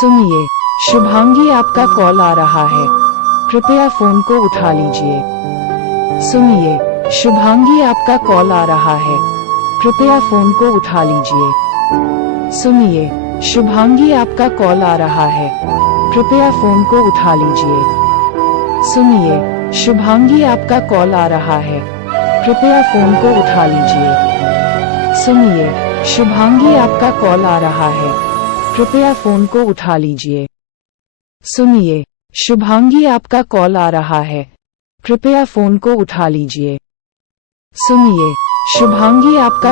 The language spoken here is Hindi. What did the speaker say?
सुनिए, शुभांगी आपका कॉल आ रहा है, कृपया फोन को उठा लीजिए। सुनिए, शुभांगी आपका कॉल आ रहा है, कृपया फोन को उठा लीजिए। सुनिए, शुभांगी आपका कॉल आ रहा है, कृपया फोन को उठा लीजिए। सुनिए, शुभांगी आपका कॉल आ रहा है, कृपया फोन को उठा लीजिए। सुनिए, शुभांगी आपका कॉल आ रहा है, कृपया फोन को उठा लीजिए। सुनिए, शुभांगी आपका कॉल आ रहा है, कृपया फोन को उठा लीजिए। सुनिए, शुभांगी आपका